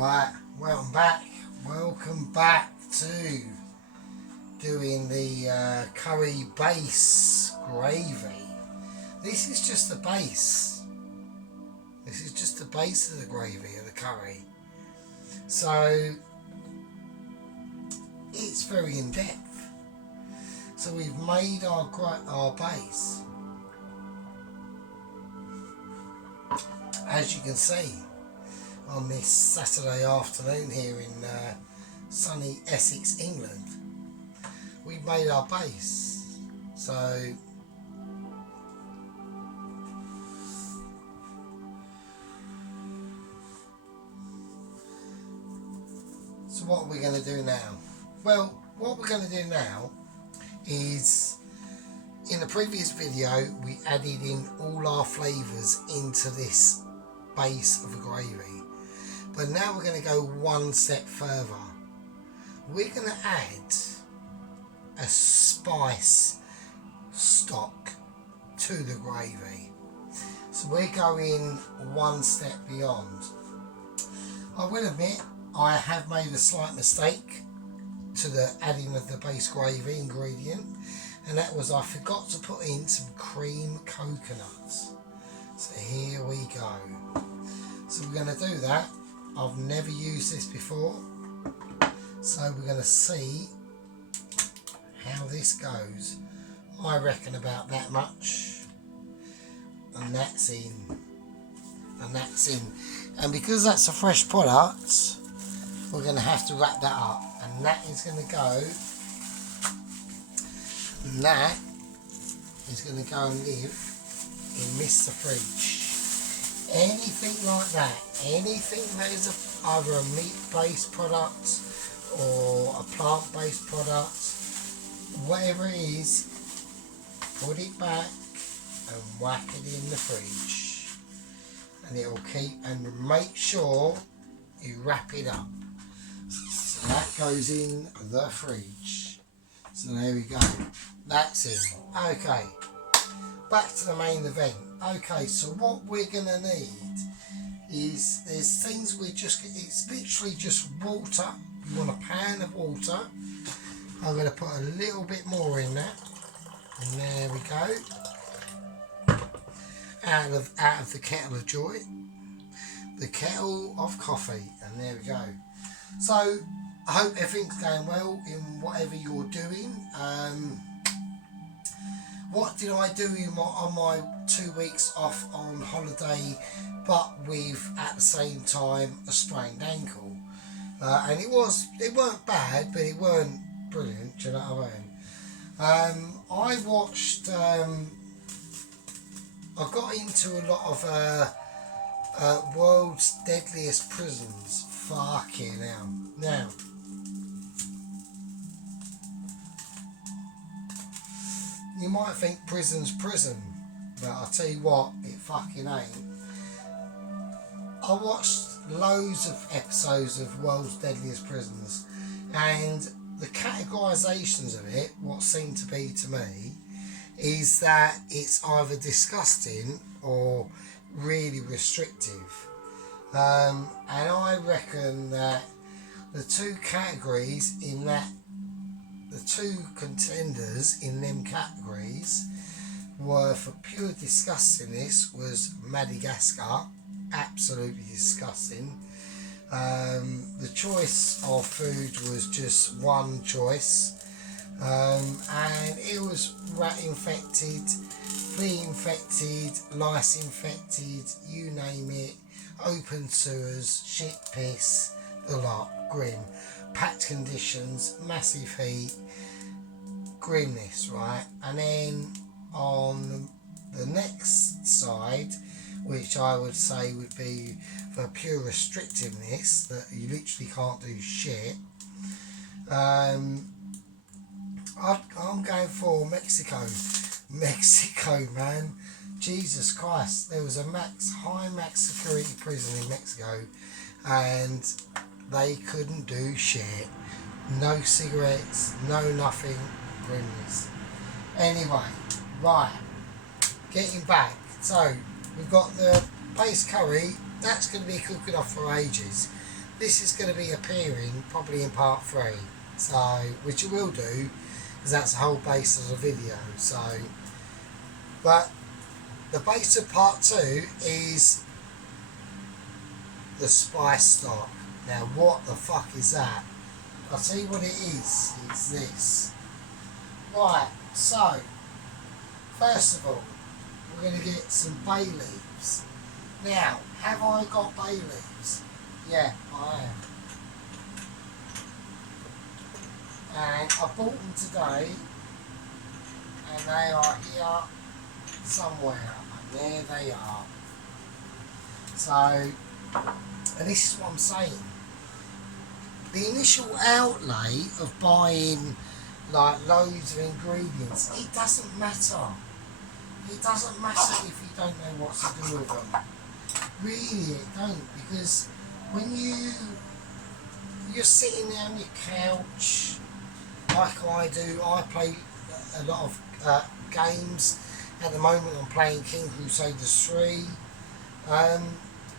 Alright, welcome back to doing the curry base gravy. This is just the base. This is just the base of the gravy of the curry. So it's very in depth. So we've made our base. As you can see on this Saturday afternoon here in sunny Essex, England, we've made our base. So what are we going to do now? Well, what we're going to do now is, in the previous video we added in all our flavours into this base of the gravy, but now we're going to go one step further. We're going to add a spice stock to the gravy. So we're going one step beyond. I will admit I have made a slight mistake to the adding of the base gravy ingredient, and that was I forgot to put in some cream coconuts. So here we go. So we're going to do that. I've never used this before, so we're going to see how this goes. I reckon about that much, and that's in, and that's in. And because that's a fresh product, we're going to have to wrap that up, and that is going to go, and that is going to go and live in Mr. Fridge. Anything like that, anything that is either a meat-based product or a plant-based product, whatever it is, put it back and whack it in the fridge, and it will keep, and make sure you wrap it up. So that goes in the fridge. So there we go. That's it. Okay. Back to the main event. Okay, so what we're going to need is, there's things it's literally just water. You want a pan of water. I'm going to put a little bit more in that. And there we go. Out of the kettle of joy. The kettle of coffee. And there we go. So I hope everything's going well in whatever you're doing. What did I do on my 2 weeks off on holiday, but with at the same time a sprained ankle? And it weren't bad, but it weren't brilliant. Do you know what I mean? I watched. I got into a lot of World's Deadliest Prisons. Fucking hell. Now, you might think prison's prison, but I'll tell you what, it fucking ain't. I watched loads of episodes of World's Deadliest Prisons, and the categorisations of it, what seemed to be to me, is that it's either disgusting or really restrictive. And I reckon that the two categories in that, the two contenders in them categories were, for pure disgustingness, was Madagascar, absolutely disgusting. The choice of food was just one choice, and it was rat infected, flea infected, lice infected, you name it, open sewers, shit piss, the lot, grim. Packed conditions, massive heat, grimness, right? And then on the next side, which I would say would be for pure restrictiveness, that you literally can't do shit, I'm going for Mexico. Mexico, man. Jesus Christ. There was a high max security prison in Mexico, and they couldn't do shit. No cigarettes, no nothing. Grimness. Anyway, right. Getting back. So, we've got the base curry. That's going to be cooking off for ages. this is going to be appearing probably in part 3, so which it will do because that's the whole base of the video. So, but the base of part 2 is the spice stock. Now what the fuck is that? I'll tell you what it is. It's this. Right, so first of all we're going to get some bay leaves. Now, have I got bay leaves? Yeah, I am. And I bought them today, and they are here somewhere, and there they are. So, and this is what I'm saying. The initial outlay of buying like loads of ingredients, it doesn't matter. It doesn't matter if you don't know what to do with them. Really, it don't, because when you're sitting there on your couch, like I do, I play a lot of games. At the moment, I'm playing King Crusaders 3.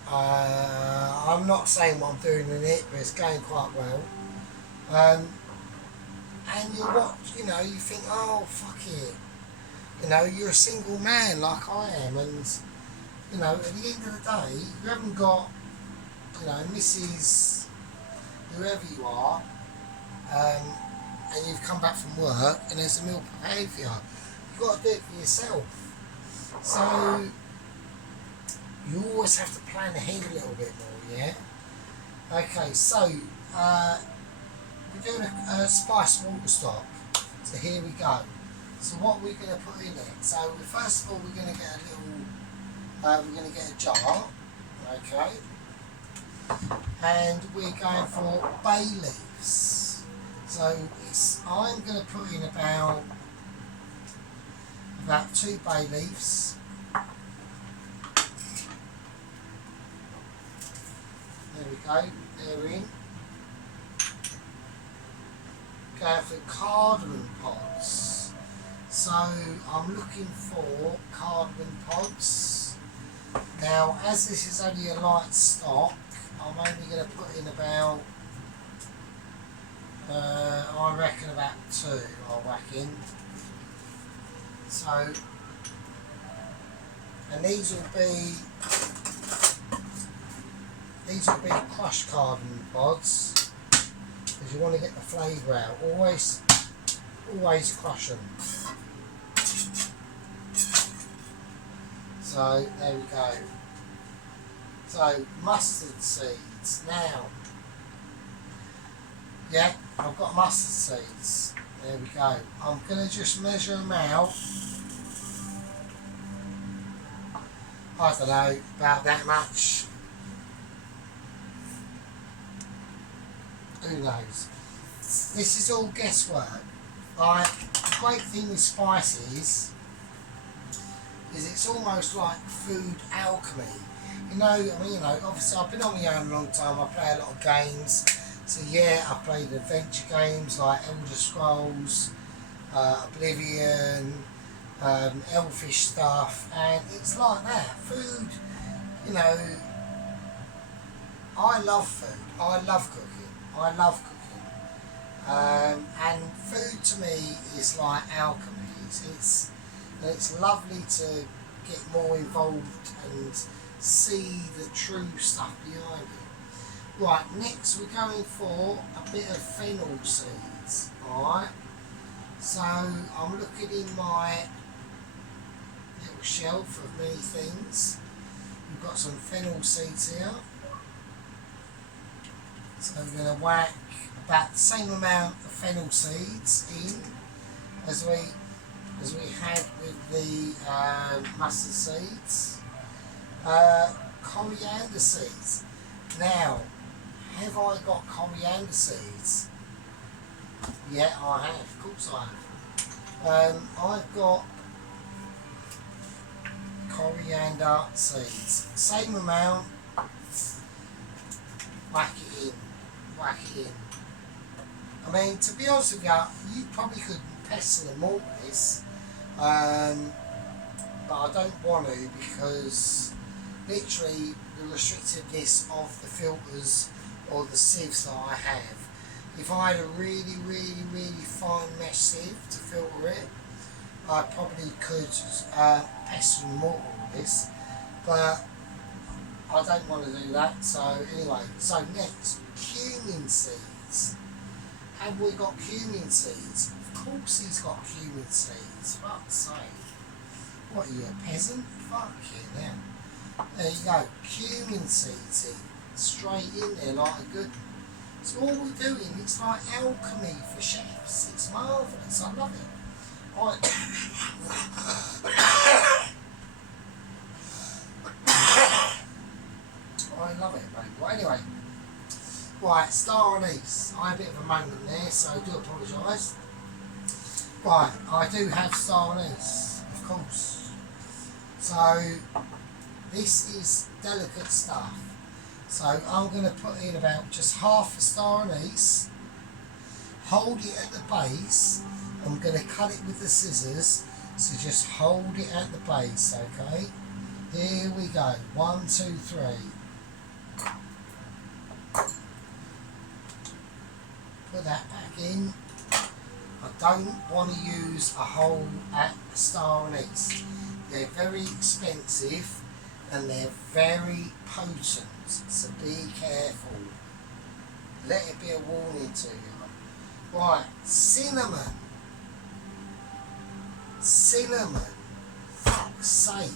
I'm not saying what I'm doing in it, but it's going quite well. And you watch, you know, you think, oh fuck it, you know, you're a single man like I am, and you know, at the end of the day, you haven't got, you know, Mrs. whoever you are, and you've come back from work and there's a meal prepared for you. You've got to do it for yourself. So you always have to plan ahead a little bit more, yeah? Okay, so we're doing a spice water stock. So here we go. So what we're going to put in it. So first of all, we're going to get a little, we're going to get a jar, okay? And we're going for bay leaves. So I'm going to put in about 2 bay leaves. There we go, they're in. Going for cardamom pods. So I'm looking for cardamom pods. Now, as this is only a light stock, I'm only going to put in about, I reckon about 2, I'll whack in. So, and these will be crushed cardamom pods, because you want to get the flavour out. Always crush them. So there we go. So mustard seeds. Now, yeah, I've got mustard seeds. There we go. I'm going to just measure them out. I don't know, about that much. Who knows? This is all guesswork. Like, the great thing with spices is it's almost like food alchemy. You know, I mean, you know, obviously I've been on my own a long time. I play a lot of games. So yeah, I played adventure games like Elder Scrolls, Oblivion, Elfish stuff, and it's like that. Food, you know, I love food. I love cooking. I love cooking. And food to me is like alchemy. It's lovely to get more involved and see the true stuff behind it. Right, next we're going for a bit of fennel seeds. Alright, so I'm looking in my little shelf of many things. We've got some fennel seeds here. So we're going to whack about the same amount of fennel seeds in as we had with the mustard seeds. Coriander seeds. Now, have I got coriander seeds? Yeah, I have. Of course I have. I've got coriander seeds. Same amount. Whack it in. Whack it in. I mean, to be honest with you probably could pestle and malt this, but I don't want to, because literally the restrictiveness of the filters or the sieves that I have. If I had a really, really, really fine mesh sieve to filter it, I probably could pestle and mortar all this, but I don't want to do that. So anyway, so next, cumin seeds. Have we got cumin seeds? Of course he's got cumin seeds. Fuck's sake. What are you, a peasant? Fuck you now. There you go, cumin seeds in. Straight in there like a good. So all we're doing, it's like alchemy for chefs. It's marvellous, I love it. I love it, mate. Well, anyway, right, star anise. I had a bit of a moment there, so I do apologise. Right, I do have star anise, of course. So, this is delicate stuff. So, I'm going to put in about just half a star anise, hold it at the base. I'm going to cut it with the scissors, so just hold it at the base, okay? Here we go. 1, 2, 3. Put that back in. I don't want to use a whole star anise. They're very expensive and they're very potent, so be careful. Let it be a warning to you. Right, cinnamon. Cinnamon. Fuck's sake.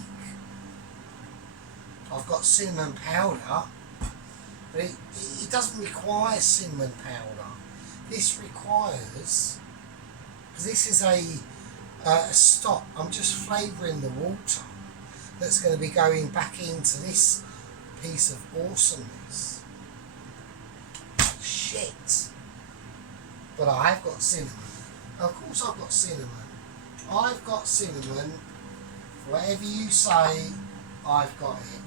I've got cinnamon powder, but it doesn't require cinnamon powder. This requires, because this is a stock, I'm just flavouring the water that's going to be going back into this piece of awesomeness. Shit. But I have got cinnamon. Of course I've got cinnamon. I've got cinnamon. Whatever you say, I've got it.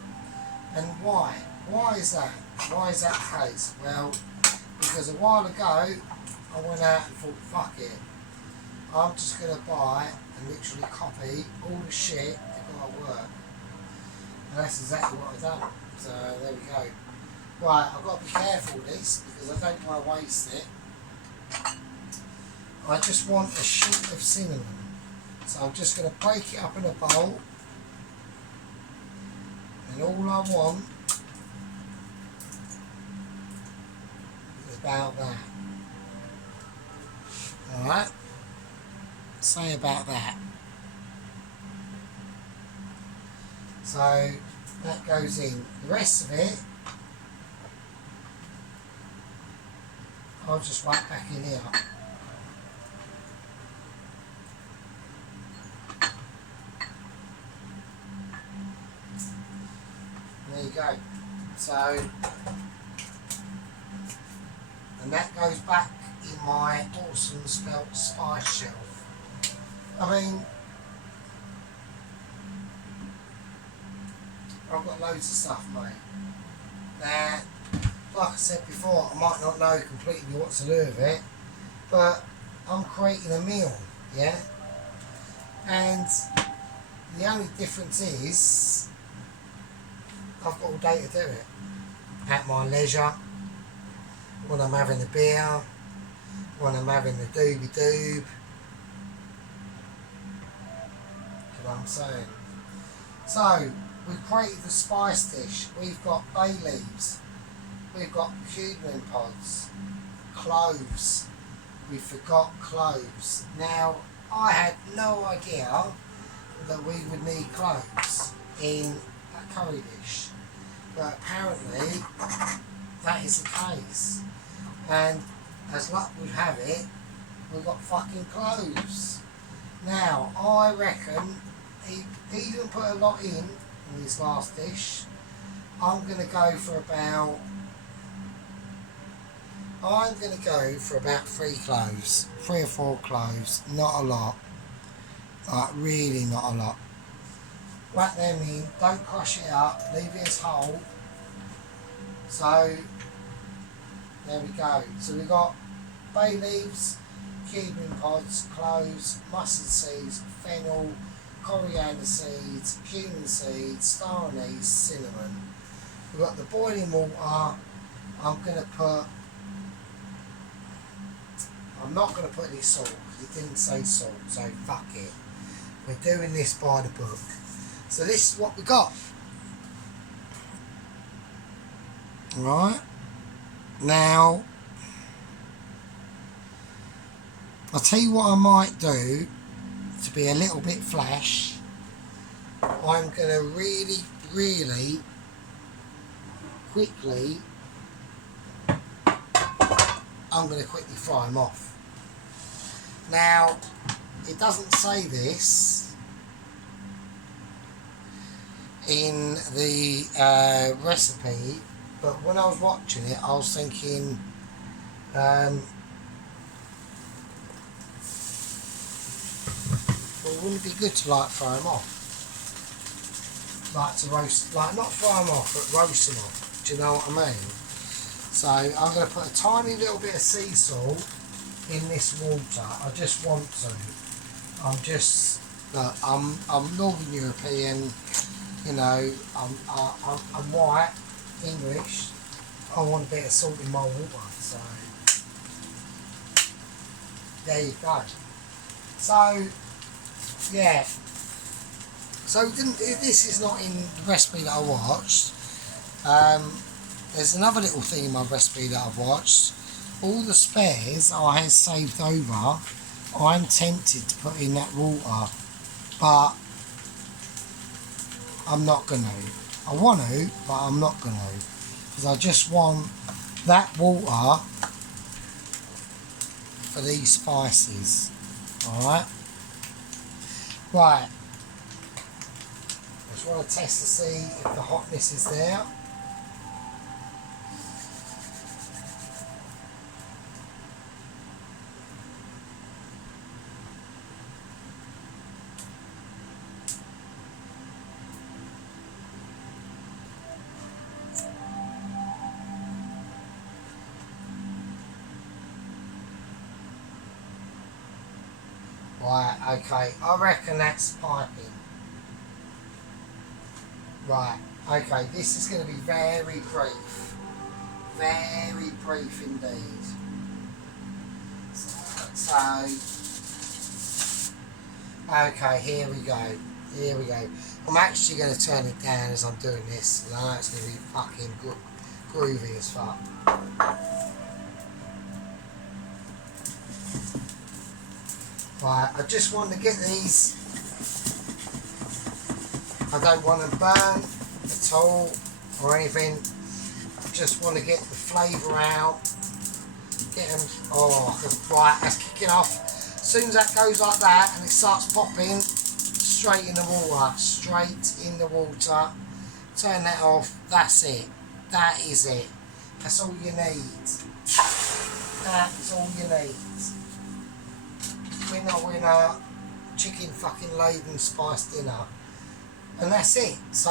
And why? Why is that? Why is that the case? Well, because a while ago, I went out and thought, fuck it. I'm just going to buy and literally copy all the shit that got to work. And that's exactly what I've done. So there we go. Right, I've got to be careful with this because I don't want to waste it. I just want a sheet of cinnamon. So I'm just going to break it up in a bowl. And all I want is about that. Alright? Say about that. So that goes in. The rest of it, I'll just whack back in here. There you go. So, and that goes back in my awesome spelt spice shelf. I mean, I've got loads of stuff, mate. Now, like I said before, I might not know completely what to do with it, but I'm creating a meal, yeah? And the only difference is, I've got all day to do it. At my leisure, when I'm having a beer, when I'm having a doobie-doob. You know what I'm saying? So, we've created the spice dish. We've got bay leaves. We've got cumin pods. Cloves. We forgot cloves. Now, I had no idea that we would need cloves in a curry dish. But apparently, that is the case. And as luck would have it, we've got fucking cloves. Now, I reckon he didn't put a lot in this last dish. I'm going to go for about 3 cloves. 3 or 4 cloves. Not a lot. Like, really not a lot. Whack them in. Don't crush it up. Leave it as whole. So, there we go. So we've got bay leaves, cumin pods, cloves, mustard seeds, fennel, coriander seeds, cumin seeds, star anise, cinnamon. We've got the boiling water, I'm not going to put any salt because it didn't say salt, so fuck it. We're doing this by the book. So this is what we got. Right. Now, I'll tell you what I might do to be a little bit flash. I'm going to really quickly, I'm going to quickly fry them off. Now, it doesn't say this in the recipe, but when I was watching it, I was thinking, well, wouldn't it be good to like fry them off? Like to roast, like not fry them off, but roast them off. Do you know what I mean? So I'm going to put a tiny little bit of sea salt in this water. I just want to. I'm Northern European. You know, I'm white, English. I want a bit of salt in my water. So there you go. So yeah. So this is not in the recipe that I watched. There's another little thing in my recipe that I've watched. All the spares I have saved over, I'm tempted to put in that water, but I'm not going to. I want to, but I'm not going to. Because I just want that water for these spices. Alright? Right. I just want to test to see if the hotness is there. Right, okay, I reckon that's piping. Right, okay, this is going to be very brief. Very brief indeed. So, okay, here we go. Here we go. I'm actually going to turn it down as I'm doing this. I know it's going to be fucking groovy as fuck. Right, I just want to get these. I don't want to burn at all or anything. I just want to get the flavour out. Get them. Oh, right, that's kicking off. As soon as that goes like that and it starts popping, straight in the water. Straight in the water. Turn that off. That's it. That is it. That's all you need. That is all you need. Winner, chicken fucking laden spice dinner. And that's it. So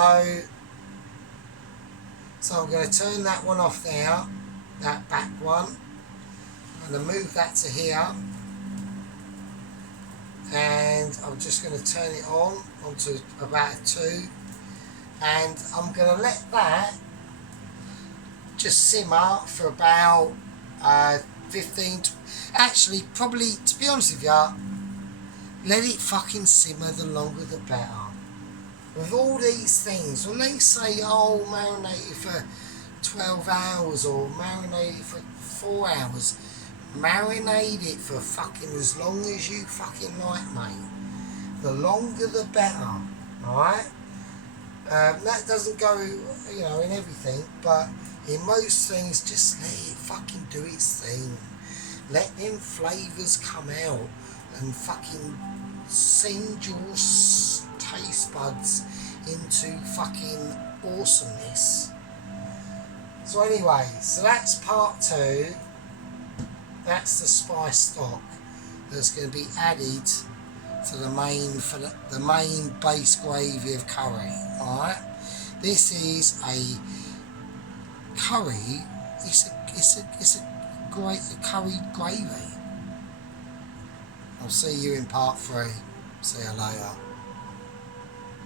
I'm going to turn that one off there, that back one. I'm going to move that to here. And I'm just going to turn it on to about 2. And I'm going to let that just simmer for about 15, actually probably, to be honest with you, let it fucking simmer, the longer the better. With all these things, when they say, oh, marinate it for 12 hours or marinate it for 4 hours, marinate it for fucking as long as you fucking like, mate. The longer the better, alright? That doesn't go, you know, in everything, but in most things, just let it fucking do its thing. Let them flavours come out and fucking send your taste buds into fucking awesomeness. So anyway, so that's part 2. That's the spice stock that's going to be added to the main base gravy of curry. Alright? This is a curry. It's a great curry gravy. I'll see you in part 3. See you later.